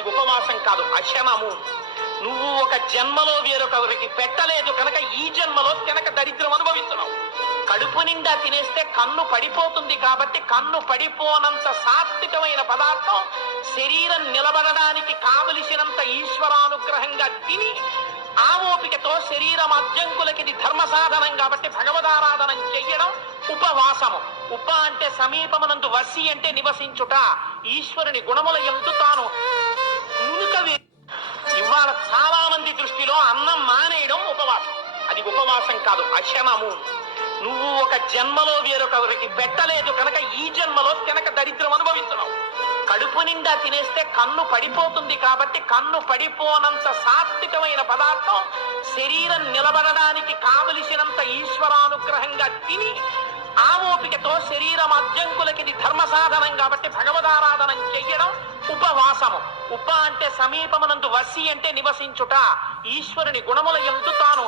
అది ఉపవాసం కాదు, అశనము. నువ్వు ఒక జన్మలో వేరొకరికి పెట్టలేదు కనుక ఈ జన్మలో తినక దరిద్రం అనుభవిస్తున్నావు. కడుపు నిండా తినేస్తే కన్ను పడిపోతుంది కాబట్టి కన్ను పడిపోనంత సాత్వికమైన పదార్థం శరీరం నిలబడడానికి కావలసినంత ఈశ్వరానుగ్రహంగా తిని ఆ ఓపికతో శరీరం అద్యంకులకి ఇది ధర్మ సాధనం కాబట్టి భగవదారాధనం చెయ్యడం ఉపవాసము. ఉప అంటే సమీపమునందు, వసి అంటే నివసించుట. ఈశ్వరుని గుణముల యందు తాను నునుక. ఇవాళ చాలా మంది దృష్టిలో అన్నం మానేయడం ఉపవాసం. అది ఉపవాసం కాదు, అశనము. నువ్వు ఒక జన్మలో వేరొకరికి పెట్టలేదు కనుక ఈ జన్మలో తినక దరిద్రం అనుభవిస్తున్నావు. కడుపు నిండా తినేస్తే కన్ను పడిపోతుంది కాబట్టి కన్ను పడిపోనంత సాత్వికమైన పదార్థం శరీరం నిలబడడానికి కావలసినంత ఈశ్వరానుగ్రహంగా తిని ఆ ఓపికతో శరీరం అద్యంకులకి ఇది ధర్మ సాధనం కాబట్టి భగవదారాధనం చెయ్యడం ఉపవాసము. ఉప అంటే సమీపమునందు, వసి అంటే నివసించుట. ఈశ్వరుని గుణముల యందు తాను